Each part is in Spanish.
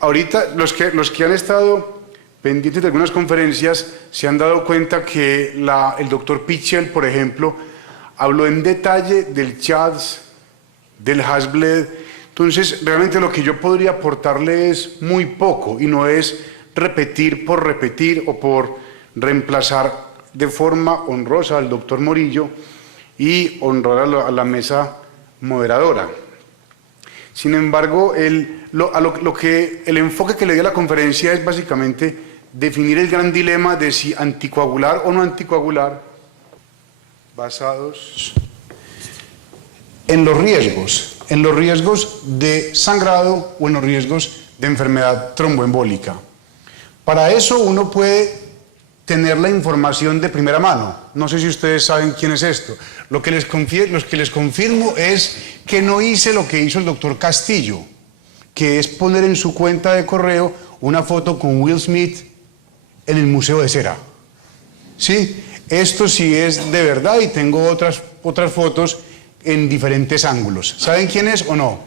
Ahorita los que han estado pendientes de algunas conferencias se han dado cuenta que el doctor Pichel, por ejemplo, habló en detalle del CHADS, del Hasbled. Entonces, realmente lo que yo podría aportarle es muy poco y no es repetir por repetir o por reemplazar de forma honrosa al doctor Morillo y honrar a la mesa moderadora. Sin embargo, el enfoque que le di a la conferencia es básicamente definir el gran dilema de si anticoagular o no anticoagular, basados en los riesgos de sangrado o en los riesgos de enfermedad tromboembólica. Para eso uno puede tener la información de primera mano. No sé si ustedes saben quién es esto. Lo que les confirmo es que no hice lo que hizo el doctor Castillo, que es poner en su cuenta de correo una foto con Will Smith en el Museo de Cera. ¿Sí? Esto sí es de verdad y tengo otras fotos en diferentes ángulos. ¿Saben quién es o no?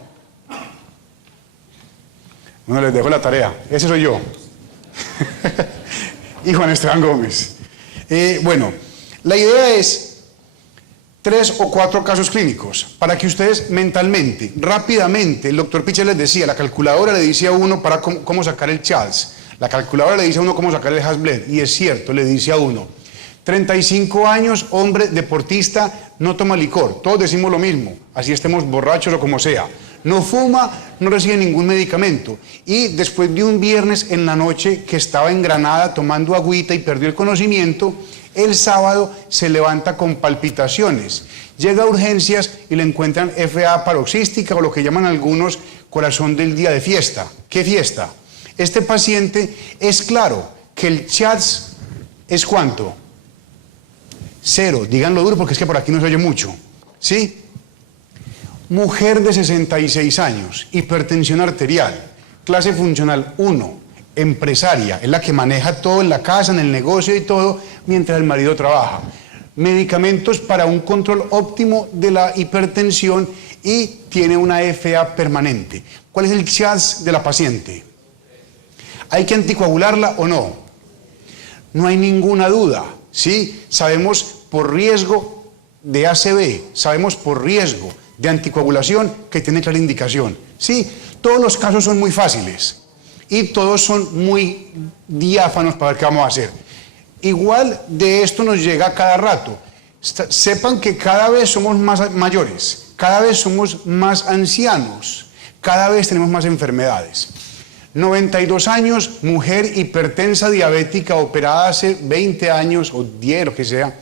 Bueno, les dejo la tarea. Ese soy yo. Y Juan Esteban Gómez. Bueno, la idea es 3 o 4 casos clínicos para que ustedes mentalmente, rápidamente, el doctor Pichel les decía, la calculadora le dice a uno para cómo sacar el CHADS, la calculadora le dice a uno cómo sacar el Hasbled, y es cierto, le dice a uno, 35 años, hombre, deportista, no toma licor, todos decimos lo mismo, así estemos borrachos o como sea. No fuma, no recibe ningún medicamento. Y después de un viernes en la noche que estaba en Granada tomando agüita y perdió el conocimiento, el sábado se levanta con palpitaciones. Llega a urgencias y le encuentran FA paroxística o lo que llaman algunos corazón del día de fiesta. ¿Qué fiesta? Este paciente es claro que el CHADS es ¿cuánto? 0. Díganlo duro porque es que por aquí no se oye mucho. ¿Sí? Mujer de 66 años, hipertensión arterial, clase funcional 1, empresaria, es la que maneja todo en la casa, en el negocio y todo, mientras el marido trabaja. Medicamentos para un control óptimo de la hipertensión y tiene una FA permanente. ¿Cuál es el CHADS de la paciente? ¿Hay que anticoagularla o no? No hay ninguna duda, ¿sí? Sabemos por riesgo de ACV, sabemos por riesgo de anticoagulación que tiene clara indicación. Sí, todos los casos son muy fáciles y todos son muy diáfanos para ver qué vamos a hacer. Igual de esto nos llega cada rato. Sepan que cada vez somos más mayores, cada vez somos más ancianos, cada vez tenemos más enfermedades. 92 años, mujer hipertensa diabética operada hace 20 años o 10, lo que sea,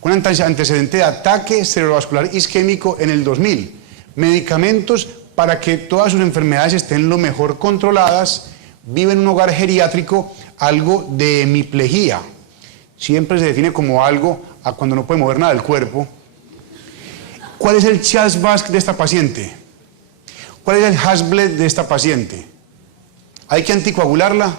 con antecedente de ataque cerebrovascular isquémico en el 2000. Medicamentos para que todas sus enfermedades estén lo mejor controladas. Vive en un hogar geriátrico, algo de hemiplegia. Siempre se define como algo a cuando no puede mover nada del cuerpo. ¿Cuál es el CHADS-VASc de esta paciente? ¿Cuál es el Hasbled de esta paciente? ¿Hay que anticoagularla?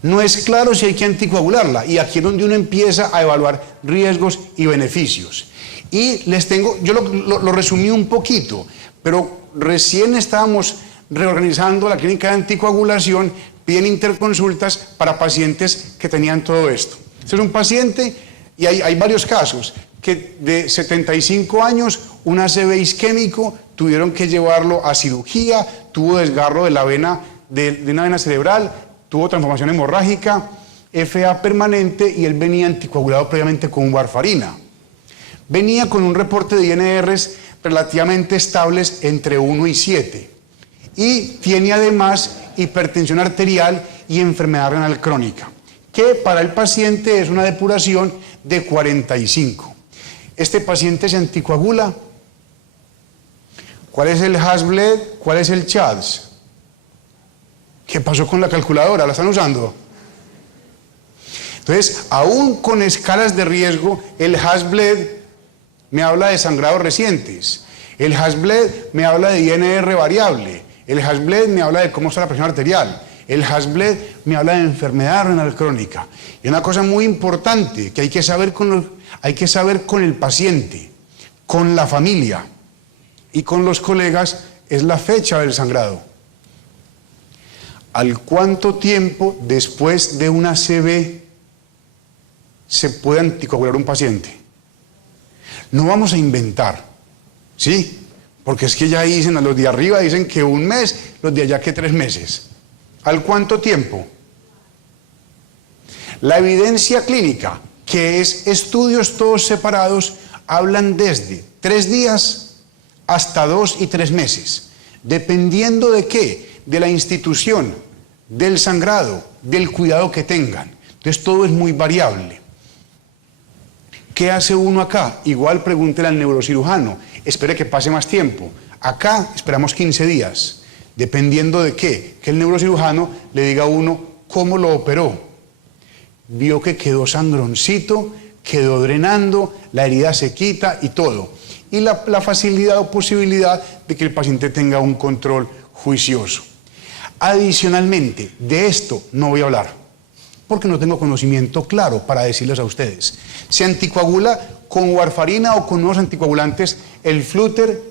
No es claro si hay que anticoagularla y aquí es donde uno empieza a evaluar riesgos y beneficios. Y les tengo, yo lo resumí un poquito, pero recién estábamos reorganizando la clínica de anticoagulación, piden interconsultas para pacientes que tenían todo esto. Este es un paciente, y hay varios casos, que de 75 años, un ACV isquémico, tuvieron que llevarlo a cirugía, tuvo desgarro de la vena, de una vena cerebral, tuvo transformación hemorrágica, FA permanente y él venía anticoagulado previamente con warfarina. Venía con un reporte de INRs relativamente estables entre 1 y 7 y tiene además hipertensión arterial y enfermedad renal crónica, que para el paciente es una depuración de 45. Este paciente se anticoagula. ¿Cuál es el Hasbled? ¿Cuál es el CHADS? ¿Qué pasó con la calculadora? ¿La están usando? Entonces, aún con escalas de riesgo, el Hasbled me habla de sangrados recientes. El Hasbled me habla de INR variable. El Hasbled me habla de cómo está la presión arterial. El Hasbled me habla de enfermedad renal crónica. Y una cosa muy importante que hay que saber con el paciente, con la familia y con los colegas es la fecha del sangrado. ¿Al cuánto tiempo después de una ACV se puede anticoagular un paciente? No vamos a inventar, ¿sí? Porque es que ya dicen, a los de arriba dicen que 1 mes, los de allá que 3 meses. ¿Al cuánto tiempo? La evidencia clínica, que es estudios todos separados, hablan desde 3 días hasta 2 y 3 meses. ¿Dependiendo de qué? De la institución, del sangrado, del cuidado que tengan. Entonces todo es muy variable. ¿Qué hace uno acá? Igual pregúntele al neurocirujano, espere que pase más tiempo. Acá esperamos 15 días, dependiendo de qué. Que el neurocirujano le diga a uno cómo lo operó. Vio que quedó sangroncito, quedó drenando, la herida se quita y todo. Y la facilidad o posibilidad de que el paciente tenga un control juicioso. Adicionalmente, de esto no voy a hablar, porque no tengo conocimiento claro para decirles a ustedes. Se anticoagula con warfarina o con nuevos anticoagulantes el flúter,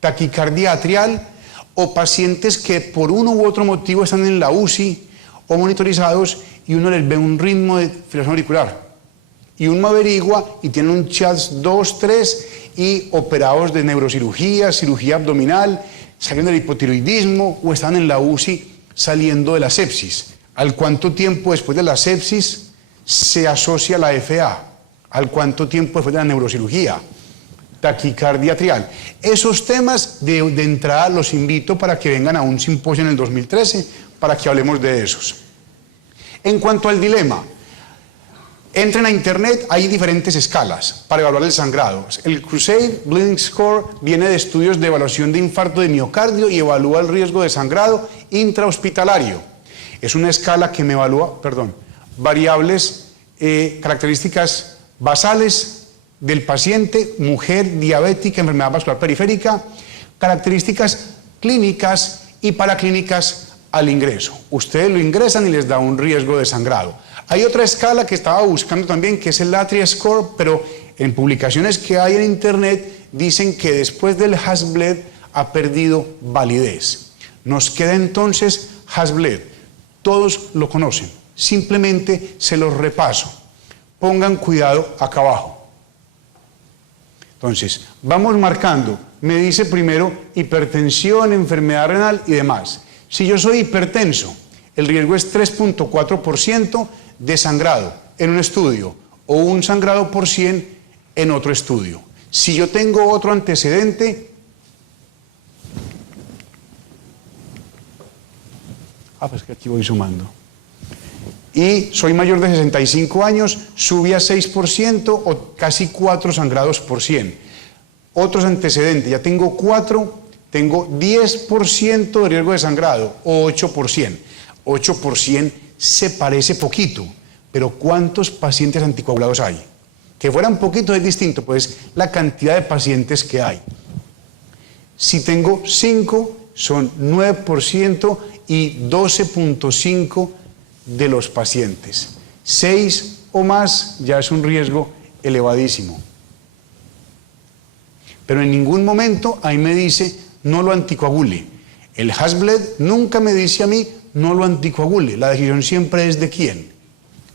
taquicardia atrial, o pacientes que por uno u otro motivo están en la UCI o monitorizados y uno les ve un ritmo de fibrilación auricular. Y uno averigua y tienen un CHADS 2, 3 y operados de neurocirugía, cirugía abdominal, saliendo del hipotiroidismo o están en la UCI saliendo de la sepsis. ¿Al cuánto tiempo después de la sepsis se asocia la FA? ¿Al cuánto tiempo después de la neurocirugía? Taquicardia atrial. Esos temas de entrada los invito para que vengan a un simposio en el 2013 para que hablemos de esos. En cuanto al dilema, entren a internet, hay diferentes escalas para evaluar el sangrado. El Crusade Bleeding Score viene de estudios de evaluación de infarto de miocardio y evalúa el riesgo de sangrado intrahospitalario. Es una escala que me evalúa, variables, características basales del paciente, mujer, diabética, enfermedad vascular periférica, características clínicas y paraclínicas al ingreso. Ustedes lo ingresan y les da un riesgo de sangrado. Hay otra escala que estaba buscando también, que es el Atria Score, pero en publicaciones que hay en internet dicen que después del Hasbled ha perdido validez. Nos queda entonces Hasbled. Todos lo conocen, simplemente se los repaso. Pongan cuidado acá abajo. Entonces, vamos marcando. Me dice primero hipertensión, enfermedad renal y demás. Si yo soy hipertenso, el riesgo es 3.4% de sangrado en un estudio o un sangrado por 100 en otro estudio. Si yo tengo otro antecedente, pues que aquí voy sumando, y soy mayor de 65 años, sube a 6% o casi 4 sangrados por 100. Otros antecedentes, ya tengo 4, tengo 10% de riesgo de sangrado o 8%. 8% se parece poquito, pero ¿cuántos pacientes anticoagulados hay? Que fueran poquitos es distinto, pues la cantidad de pacientes que hay. Si tengo 5, son 9% y 12.5% de los pacientes. 6 o más ya es un riesgo elevadísimo. Pero en ningún momento ahí me dice no lo anticoagule. El Hasbled nunca me dice a mí no lo anticoagule. La decisión siempre es de quién,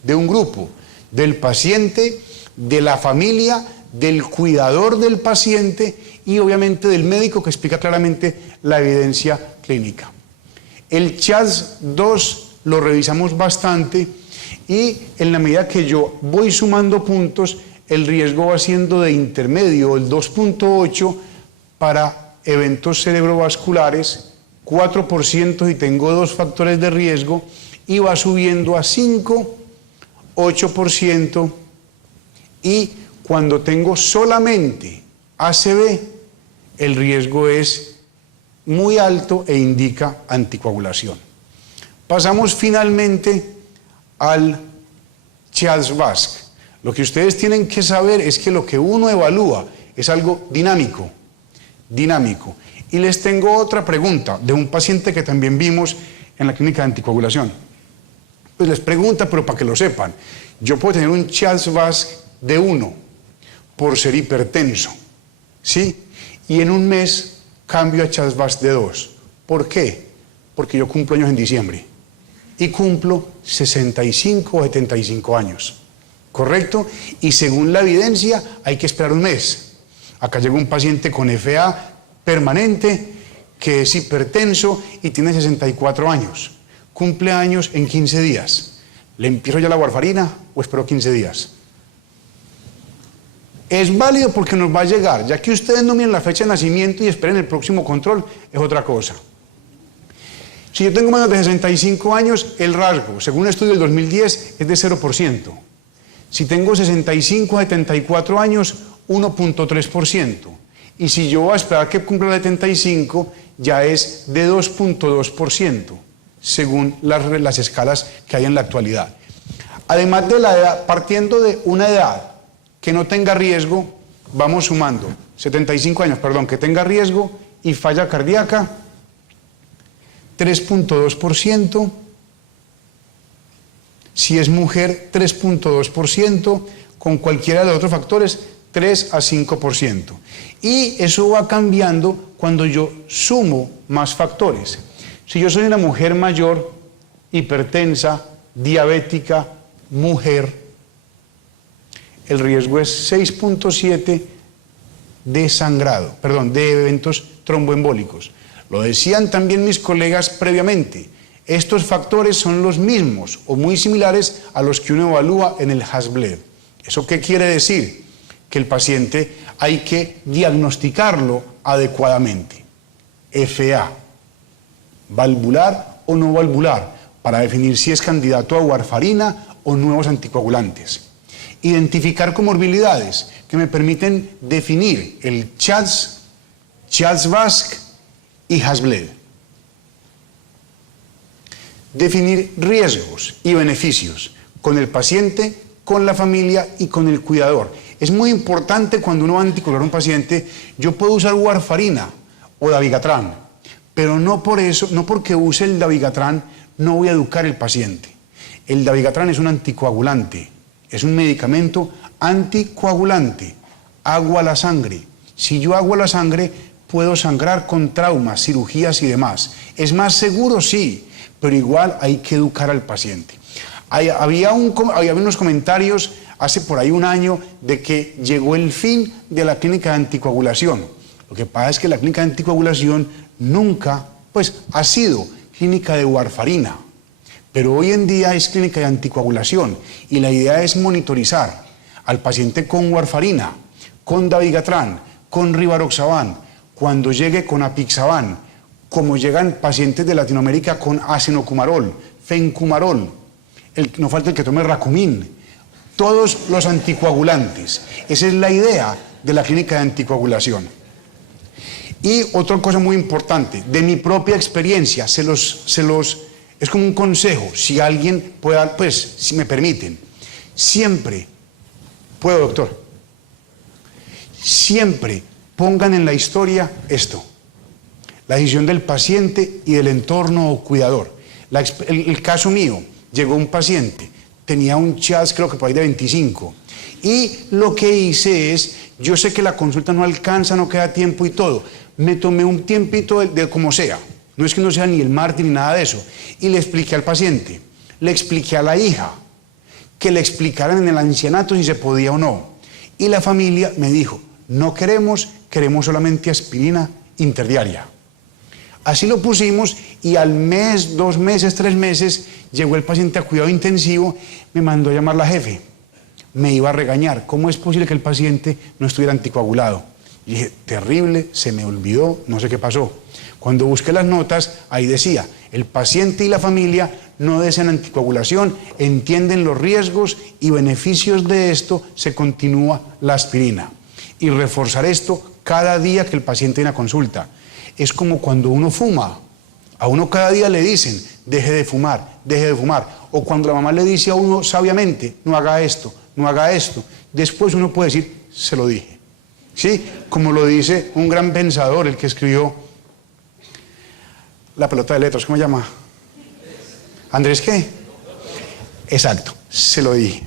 de un grupo, del paciente, de la familia, del cuidador del paciente y obviamente del médico que explica claramente la evidencia clínica. El CHADS 2 lo revisamos bastante y en la medida que yo voy sumando puntos, el riesgo va siendo de intermedio, el 2.8 para eventos cerebrovasculares, 4% si tengo 2 factores de riesgo y va subiendo a 5, 8% y cuando tengo solamente ACV, el riesgo es muy alto e indica anticoagulación. Pasamos finalmente al CHADS-VASc. Lo que ustedes tienen que saber es que lo que uno evalúa es algo dinámico. Y les tengo otra pregunta de un paciente que también vimos en la clínica de anticoagulación. Pues les pregunta, pero para que lo sepan, yo puedo tener un CHADS-VASc de 1 por ser hipertenso, ¿sí? Y en un mes cambio a CHADS-VASc de 2. ¿Por qué? Porque yo cumplo años en diciembre y cumplo 65 o 75 años, ¿correcto? Y según la evidencia hay que esperar un mes. Acá llegó un paciente con FA permanente que es hipertenso y tiene 64 años, cumple años en 15 días. ¿Le empiezo ya la warfarina o espero 15 días? Es válido porque nos va a llegar, ya que ustedes no miren la fecha de nacimiento y esperen el próximo control, es otra cosa. Si yo tengo menos de 65 años, el rasgo, según un estudio del 2010, es de 0%. Si tengo 65 a 74 años, 1.3%. Y si yo voy a esperar que cumpla los 75, ya es de 2.2%, según las escalas que hay en la actualidad. Además de la edad, partiendo de una edad que no tenga riesgo, vamos sumando 75 años, perdón, que tenga riesgo y falla cardíaca, 3.2%, si es mujer 3.2%, con cualquiera de los otros factores 3 a 5%. Y eso va cambiando cuando yo sumo más factores. Si yo soy una mujer mayor, hipertensa, diabética, mujer, el riesgo es 6.7 de sangrado, perdón, de eventos tromboembólicos. Lo decían también mis colegas previamente. Estos factores son los mismos o muy similares a los que uno evalúa en el Hasbled. ¿Eso qué quiere decir? Que el paciente hay que diagnosticarlo adecuadamente. FA, valvular o no valvular, para definir si es candidato a warfarina o nuevos anticoagulantes. Identificar comorbilidades que me permiten definir el CHADS, CHADS-VASc y Hasbled. Definir riesgos y beneficios con el paciente, con la familia y con el cuidador. Es muy importante cuando uno va a anticoagular a un paciente, yo puedo usar warfarina o dabigatran, pero no por eso, no porque use el dabigatran, no voy a educar al paciente. El dabigatran es un anticoagulante, es un medicamento anticoagulante, agua a la sangre. Si yo hago a la sangre, puedo sangrar con traumas, cirugías y demás. ¿Es más seguro? Sí, pero igual hay que educar al paciente. Había unos comentarios hace por ahí un año de que llegó el fin de la clínica de anticoagulación. Lo que pasa es que la clínica de anticoagulación nunca, ha sido clínica de warfarina, pero hoy en día es clínica de anticoagulación y la idea es monitorizar al paciente con warfarina, con dabigatran, con rivaroxaban, cuando llegue con apixaban, como llegan pacientes de Latinoamérica con acenocumarol, fencumarol, no falta el que tome racumín, todos los anticoagulantes. Esa es la idea de la clínica de anticoagulación. Y otra cosa muy importante, de mi propia experiencia, es como un consejo, si alguien pueda, si me permiten, siempre, ¿puedo, doctor? Siempre pongan en la historia esto, la decisión del paciente y del entorno o cuidador. El caso mío, llegó un paciente, tenía un CHADS creo que por ahí de 25, y lo que hice es, yo sé que la consulta no alcanza, no queda tiempo y todo, me tomé un tiempito de como sea, no es que no sea ni el mártir ni nada de eso, y le expliqué al paciente, le expliqué a la hija, que le explicaran en el ancianato si se podía o no, y la familia me dijo, no queremos solamente aspirina interdiaria. Así lo pusimos y al mes, 2 meses, 3 meses, llegó el paciente a cuidado intensivo, me mandó a llamar la jefe, me iba a regañar, ¿cómo es posible que el paciente no estuviera anticoagulado? Y dije, terrible, se me olvidó, no sé qué pasó. Cuando busqué las notas, ahí decía, el paciente y la familia no desean anticoagulación, entienden los riesgos y beneficios de esto, se continúa la aspirina. Y reforzar esto cada día que el paciente viene a consulta. Es como cuando uno fuma, a uno cada día le dicen, deje de fumar, o cuando la mamá le dice a uno sabiamente, no haga esto, después uno puede decir, se lo dije. ¿Sí? Como lo dice un gran pensador, el que escribió La pelota de letras, ¿cómo se llama? ¿Andrés qué? Exacto, se lo dije.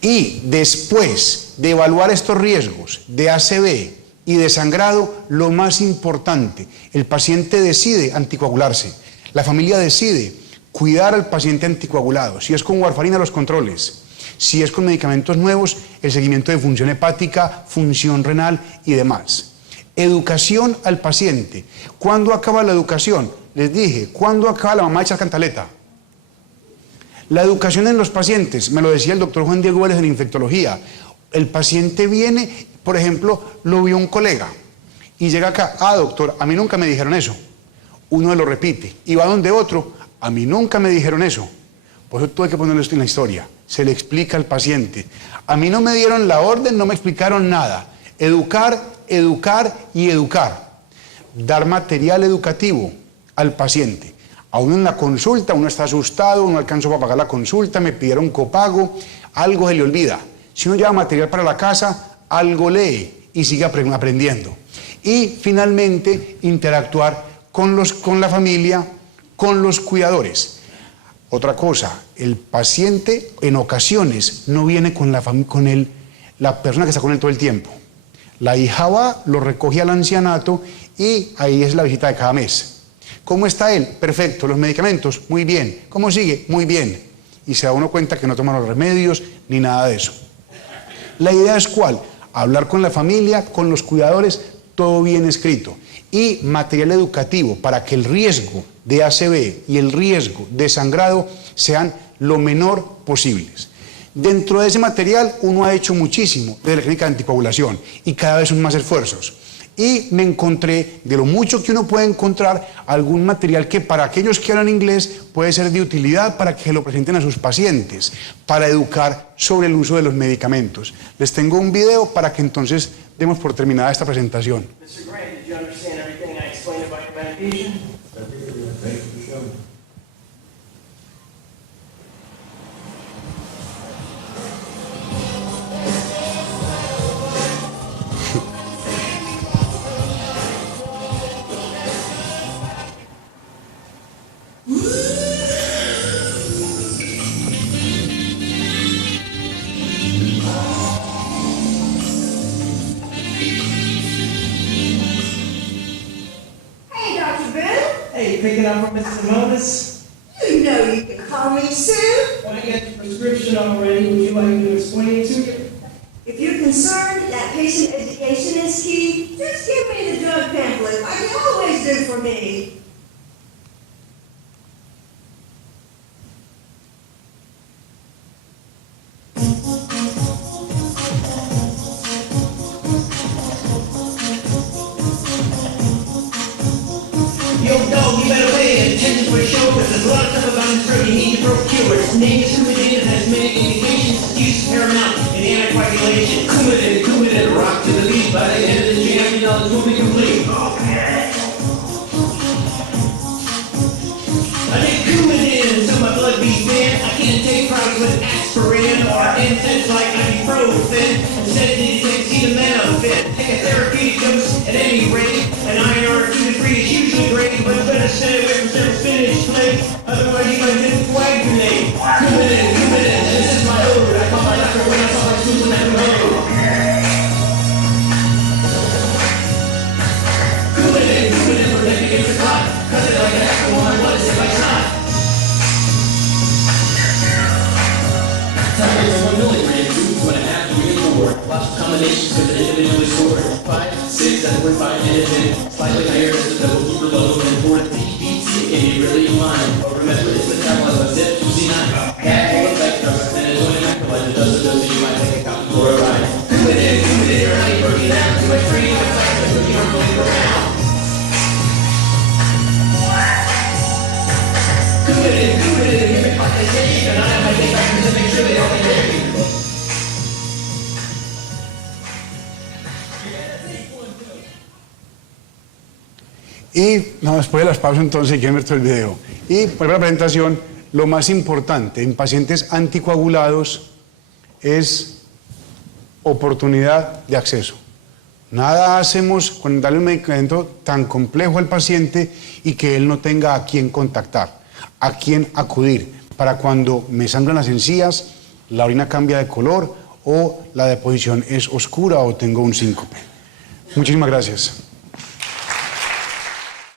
Y después de evaluar estos riesgos de ACV, y de sangrado, lo más importante, el paciente decide anticoagularse, la familia decide cuidar al paciente anticoagulado, si es con warfarina los controles, si es con medicamentos nuevos, el seguimiento de función hepática, función renal y demás. Educación al paciente. ¿Cuándo acaba la educación? Les dije, ¿cuándo acaba la mamá de echar cantaleta? La educación en los pacientes, me lo decía el doctor Juan Diego Vélez en infectología. El paciente viene, por ejemplo, lo vio un colega y llega acá, doctor, a mí nunca me dijeron eso. Uno lo repite y va donde otro, a mí nunca me dijeron eso. Por eso tuve que ponerlo esto en la historia. Se le explica al paciente. A mí no me dieron la orden, no me explicaron nada. Educar, educar y educar. Dar material educativo al paciente. A uno en la consulta, uno está asustado, no alcanzó para pagar la consulta, me pidieron copago, algo se le olvida. Si uno lleva material para la casa, algo lee y sigue aprendiendo. Y finalmente, interactuar con la familia, con los cuidadores. Otra cosa, el paciente en ocasiones no viene con la persona que está con él todo el tiempo. La hija va, lo recoge al ancianato y ahí es la visita de cada mes. ¿Cómo está él? Perfecto. ¿Los medicamentos? Muy bien. ¿Cómo sigue? Muy bien. Y se da uno cuenta que no toma los remedios ni nada de eso. La idea es ¿cuál? Hablar con la familia, con los cuidadores, todo bien escrito. Y material educativo para que el riesgo de ACV y el riesgo de sangrado sean lo menor posibles. Dentro de ese material uno ha hecho muchísimo desde la clínica de anticoagulación y cada vez son más esfuerzos. Y me encontré, de lo mucho que uno puede encontrar, algún material que para aquellos que hablan inglés puede ser de utilidad para que lo presenten a sus pacientes, para educar sobre el uso de los medicamentos. Les tengo un video para que entonces demos por terminada esta presentación. Mr. Grant, did you understand everything I explained about your medication? Hey, Dr. Bell. Hey, picking up from Mrs. Simonis? You know you can call me Sue. Well, I got your prescription already. Would you like me to explain it to you? If you're concerned that patient education is key, just give me the drug pamphlet like you always do for me. Yo, dog, you better pay attention for sure, because there's a lot of stuff about this drug you need to procure. Its name is Coumadin, it has many indications. Use paramount in anticoagulation. Coumadin, rock to the beat. By the end of this jam, your knowledge will be complete. Okay. I take Coumadin until my blood beats thin. I can't take products with aspirin or incense like ibuprofen. Instead, you take acetaminophen. Take a therapeutic dose at any rate. An IR 2 to 3 is usually great, but better stay away from several spinach plates. Otherwise, you might just coagulate. Coumadin, this is my ode. I call my doctor when I saw my school in that road. Coumadin, protect against the clot. Cut it like an apple on my blood, it's like snot. Time is 1 milligram, 2.5 units more. Lots of combinations with an individually scored. 5, 6, 7.5 minutes. Slightly higher is the double super low and 4 TBT can be really fine. But remember, it's the tablet of zip 2C9. That will affect drugs and is only macrolide. It doesn't know that you might take a cotton chloride. Coumadin, your honey broken down. 2x3, 2x5, the cookie aren't moving around. Coumadin, give me fucking shake. And I have my take back to make sure they don't get me. Y no, después de las pausas entonces quieren ver todo el video. Y para la presentación, lo más importante en pacientes anticoagulados es oportunidad de acceso. Nada hacemos con darle un medicamento tan complejo al paciente y que él no tenga a quién contactar, a quién acudir, para cuando me sangran las encías, la orina cambia de color o la deposición es oscura o tengo un síncope. Muchísimas gracias.